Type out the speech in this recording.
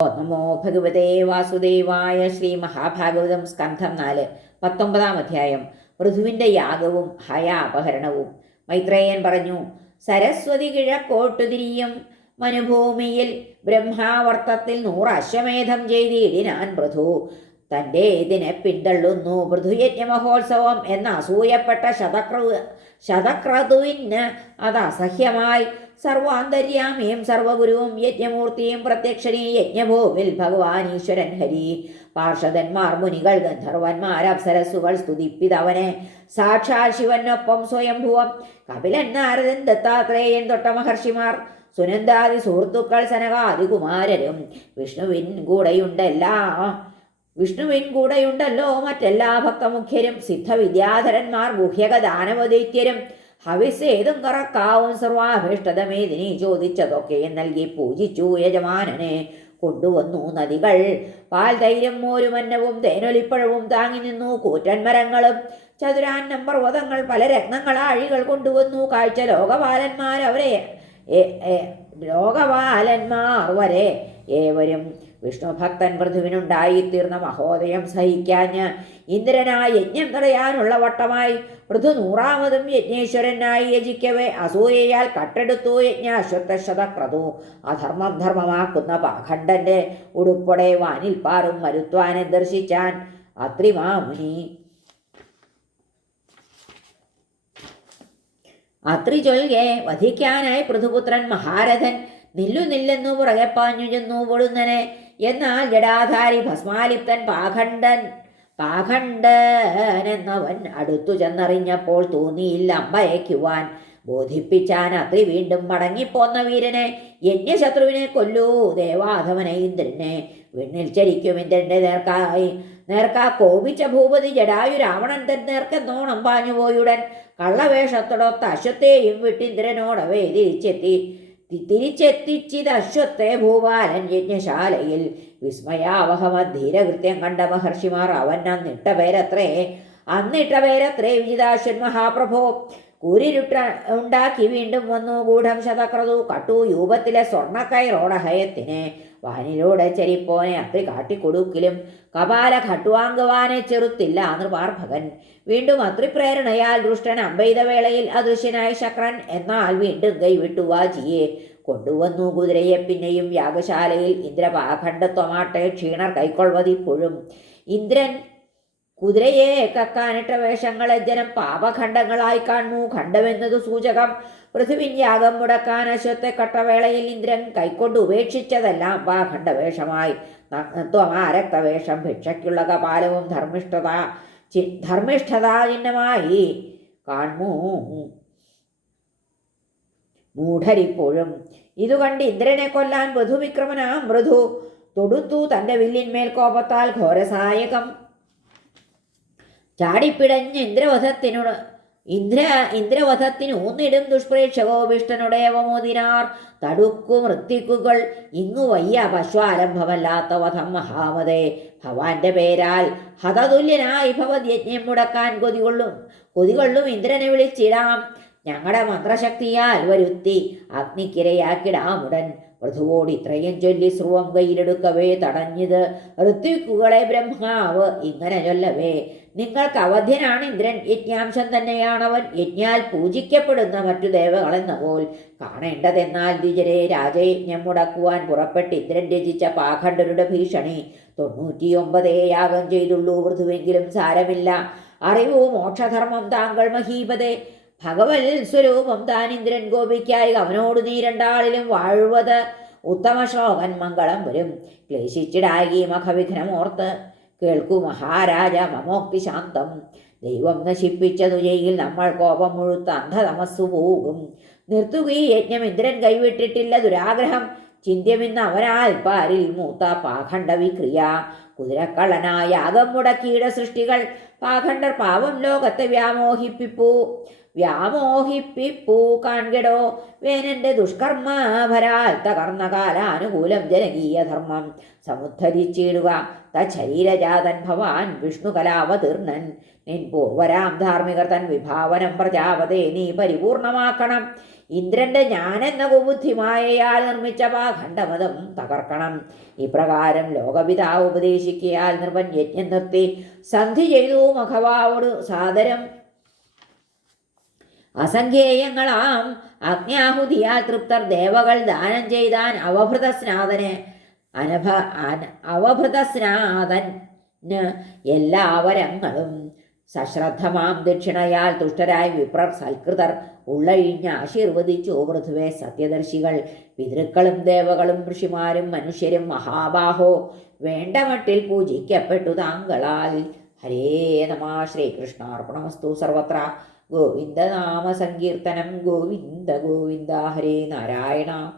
നമോ ഭഗവതേ വാസുദേവായ. ശ്രീ മഹാഭാഗവതം സ്കന്ധം 4 19-ാം അധ്യായം. പൃഥുവിൻ്റെ യാഗവും ഹയാപഹരണവും. മൈത്രേയൻ പറഞ്ഞു, സരസ്വതി കിഴക്കോട്ടു തിരിയും മനുഭൂമിയിൽ ബ്രഹ്മാവർത്തത്തിൽ 100 അശ്വമേധം ചെയ്തിടിനാൻ പൃഥു. തൻ്റെ ഇതിനെ പിന്തള്ളുന്നു പൃഥുയജ്ഞ മഹോത്സവം എന്ന അസൂയപ്പെട്ട ശതക്രതുവിന് അത് അസഹ്യമായി. സർവാന്തര്യാമിയും സർവഗുരുവും യജ്ഞമൂർത്തിയും പ്രത്യക്ഷനീ യജ്ഞഭൂവിൽ ഭഗവാൻ ഈശ്വരൻ ഹരി. പാർഷദന്മാർ മുനികൾ ഗന്ധർവന്മാർ അപ്സരസ്സുകൾ സ്തുതിപ്പിതവനെ. സാക്ഷാൽ ശിവനൊപ്പം സ്വയംഭുവം കപിലൻ നാരദൻ ദത്താത്രേയൻ തൊട്ട മഹർഷിമാർ സുനന്ദാദി സുഹൃത്തുക്കൾ സനകാദികുമാരരും വിഷ്ണുവിൻ കൂടെയുണ്ടല്ലോ മറ്റെല്ലാ ഭക്തമുഖ്യരും സിദ്ധവിദ്യാധരന്മാർ ഗുഹ്യക ദാനവദൈത്യരും. ഹവിസ് ഏതും കറക്കാവും സർവാഭീഷ്ടതമേതിനി ചോദിച്ചതൊക്കെ നൽകി പൂജിച്ചു യജമാനനെ. കൊണ്ടുവന്നു നദികൾ പാൽ തൈരും മോരുമന്നവും തേനൊലിപ്പഴവും താങ്ങി നിന്നു കൂറ്റന്മരങ്ങളും ചതുരാന്നം പർവ്വതങ്ങൾ പല രത്നങ്ങളാഴികൾ കൊണ്ടുവന്നു കാഴ്ച ലോകപാലന്മാർ വരെ ഏവരും. വിഷ്ണുഭക്തൻ പൃഥുവിനുണ്ടായിത്തീർന്ന മഹോദയം സഹിക്കാഞ്ഞ് ഇന്ദ്രനായി യജ്ഞം തടയാനുള്ള വട്ടമായി പൃഥു 100-മതും യജ്ഞേശ്വരനായി യജിക്കവേ അസൂയയാൽ കട്ടെടുത്തു യജ്ഞാശ്വത്ഥശതക്രതു. അധർമ്മം ധർമ്മമാക്കുന്ന പാഖണ്ഡന്റെ ഉടുപ്പൊടെ വാനിൽ പാറും മരുത്വാനെ ദർശിച്ചാൻ അത്രിമാമുനി. അത്രി ചൊൽകെ വധിക്കാനായി പൃഥുപുത്രൻ മഹാരഥൻ നില്ലെന്നു പുറകെ പാഞ്ഞു ചെന്നു പൊടുന്നനെ. എന്നാൽ ജടാധാരി ഭസ്മാലിപ്തൻ പാഖണ്ഡനെന്നവൻ അടുത്തു ചെന്നറിഞ്ഞപ്പോൾ തോന്നിയില്ല അമ്പയക്കുവാൻ. ബോധിപ്പിച്ചാൻ അത്രി വീണ്ടും മടങ്ങിപ്പോന്ന വീരനെ. യജ്ഞശത്രുവിനെ കൊല്ലൂ ദേവാധവനെ ഇന്ദ്രനെ. വിണ്ണിൽ ചരിക്കും ഇന്ദ്രന്റെ നേർക്കാ കോപിച്ച ഭൂപതി ജടായു രാവണൻ തൻ നേർക്കെന്നോണം പാഞ്ഞുപോയുടൻ. കള്ളവേഷത്തോടൊത്ത അശ്വത്തെയും വിട്ടിന്ദ്രനോടവേ തിരിച്ചെത്തിച്ചിത് അശ്വത്തെ ഭൂപാലൻ യജ്ഞശാലയിൽ. വിസ്മയാവഹമധീരകൃത്യം കണ്ട മഹർഷിമാർ അവൻ അന്നിട്ട പേരത്രേ വിജിതാശ്വൻ മഹാപ്രഭോ. കൂരിരുട്ട ഉണ്ടാക്കി വീണ്ടും വന്നു ഗൂഢം ശതക്രതു. കട്ടു യൂപത്തിലെ സ്വർണ്ണക്കൈറോടഹയത്തിനെ വാനിലൂടെ ചരിപ്പോനെ അത്രി കാട്ടിക്കൊടുക്കിലും കപാല ഖട്ടുവാങ്കുവാനെ ചെറുത്തില്ല നൃപാർഭകൻ. വീണ്ടും അത്രി പ്രേരണയാൽ ദുഷ്ടൻ അമ്പെയ്ത വേളയിൽ അദൃശ്യനായ ശക്രൻ. എന്നാൽ വീണ്ടും കൈവിട്ടു വാജിയെ കൊണ്ടുവന്നു കുതിരയെ. പിന്നെയും യാഗശാലയിൽ ഇന്ദ്രപാഖണ്ഡത്വമാട്ടെ ക്ഷീണർ കൈക്കൊള്ളുവതിപ്പോഴും. ഇന്ദ്രൻ കുതിരയെ കക്കാനിട്ട വേഷങ്ങളെ ജനം പാപഖണ്ഡങ്ങളായി കാണുന്നു. ഖണ്ഡമെന്നത് സൂചകം. പൃഥുവിൻ യാഗം മുടക്കാൻ അശ്വത്തെ കട്ടവേളയിൽ ഇന്ദ്രൻ കൈക്കൊണ്ട് ഉപേക്ഷിച്ചതെല്ലാം പാഖണ്ഡവേഷമായി. നഗ്നത്വമാരക്തവേഷം ഭിക്ഷയ്ക്കുള്ള കപാലവും ധർമ്മിഷ്ഠതാചിഹ്നമായി കാണൂ മൂഢരിപ്പോഴും. ഇതുകണ്ട് ഇന്ദ്രനെ കൊല്ലാൻ പൃഥുവിക്രമനാം മൃദു തൊടുത്തു തൻ്റെ വില്ലിന്മേൽ കോപത്താൽ ഘോരസായകം. ചാടിപ്പിടഞ്ഞ് ഇന്ദ്രവധത്തിന് ഊന്നിടും ദുഷ്പ്രേക്ഷകോഭിഷ്ടനുടേവമോദിനാർ. തടുക്കു മൃത്തിക്കുകൾ ഇങ്ങു വയ്യ പശ്വാരംഭമല്ലാത്ത വധം മഹാമതേ. ഭവാന്റെ പേരാൽ ഹതതുല്യനായി ഭവദ്യജ്ഞം മുടക്കാൻ കൊതികൊള്ളും ഇന്ദ്രനെ വിളിച്ചിടാം. ഞങ്ങളുടെ മന്ത്രശക്തിയാൽ വരുത്തി അഗ്നിക്കിരയാക്കിടാമുടൻ. പൃഥുവോട് ഇത്രയും ചൊല്ലി സ്രുവം കയ്യിലെടുക്കവേ തടഞ്ഞത് ഋത്വിക്കുകളെ ബ്രഹ്മാവ് ഇങ്ങനെ ചൊല്ലവേ. നിങ്ങൾക്ക് അവധ്യനാണ് ഇന്ദ്രൻ, യജ്ഞാംശം തന്നെയാണവൻ. യജ്ഞാൽ പൂജിക്കപ്പെടുന്ന മറ്റു ദേവകളെന്ന പോൽ കാണേണ്ടതെന്നാൽ ദ്വിജരെ. രാജയജ്ഞം മുടക്കുവാൻ പുറപ്പെട്ട് ഇന്ദ്രൻ രചിച്ച പാഖണ്ഡരുടെ ഭീഷണി 99 യാഗം ചെയ്തുള്ളൂ പൃഥുവെങ്കിലും സാരമില്ല. അറിവൂ മോക്ഷധർമ്മം താങ്കൾ മഹീപതേ. ഭഗവൽ സ്വരൂപം താൻ ഇന്ദ്രൻ ഗോപിക്കായി അവനോട് നീ രണ്ടാളിലും വാഴുവത് ഉത്തമ ശ്ലോകൻ മംഗളം വരും. ക്ലേശിച്ചിടായി മഖവിഘ്നമോർത്ത് കേൾക്കൂ മഹാരാജ മമോക്തി ശാന്തം. ദൈവം നശിപ്പിച്ചതു ചെയ്യിൽ നമ്മൾ കോപം മുഴുത്ത അന്ധതമസ്സു പോകും. നിർത്തുകീ യജ്ഞം ഇന്ദ്രൻ കൈവിട്ടിട്ടില്ല ദുരാഗ്രഹം. ചിന്ത്യമിന്ന് അവനാൽ പാരിൽ മൂത്ത പാഖണ്ഡ വിക്രിയ. കുതിരക്കള്ളനായ യാഗം മുടക്കിയിട സൃഷ്ടികൾ പാഖണ്ഡർ പാവം ലോകത്തെ വ്യാമോഹിപ്പിപ്പൂ കാൺകെടോ. വേനന്റെ ദുഷ്കർമ്മഭരാൽ തകർന്ന കാലാനുകൂലം ജനകീയ ധർമ്മം സമുദ്ധരിച്ചിടുക. തരീരജാതൻ ഭവാൻ വിഷ്ണുകലാവതീർണൻ. നിൻ പൂർവരാം ധാർമ്മികർ തൻ വിഭാവനം പ്രജാപതേ നീ പരിപൂർണമാക്കണം. ഇന്ദ്രന്റെ ഞാനെന്ന കുബുദ്ധിമായയാൽ നിർമ്മിച്ച പാഖണ്ഡമതം തകർക്കണം. ഇപ്രകാരം ലോകപിതാവ് ഉപദേശിക്കയാൽ നൃപൻ യജ്ഞം നിർത്തി സന്ധി ചെയ്തു മഖവാവോട് സാദരം. അസംഖ്യേയങ്ങളാം അഗ്നാഹുതിയാൽ തൃപ്തർ ദേവകൾ ദാനം ചെയ്താൻ അവഭൃതസ്നാതന് അവഭൃതസ്നാതന് എല്ലാവരങ്ങളും സശ്രദ്ധമാം ദക്ഷിണയാൽ തുഷ്ടരായി വിപ്രർ സൽകൃതർ ഉള്ളഴിഞ്ഞ് ആശീർവദിച്ചു പൃഥുവെ സത്യദർശികൾ. പിതൃക്കളും ദേവകളും ഋഷിമാരും മനുഷ്യരും മഹാബാഹോ വേണ്ടമട്ടിൽ പൂജിക്കപ്പെട്ടു താങ്കളാൽ. ഹരേ നമ. ശ്രീകൃഷ്ണാർപ്പണമസ്തു. സർവത്ര ഗോവിന്ദനാമ സങ്കീർത്തനം. ഗോവിന്ദ ഗോവിന്ദ. ഹരേ നാരായണ.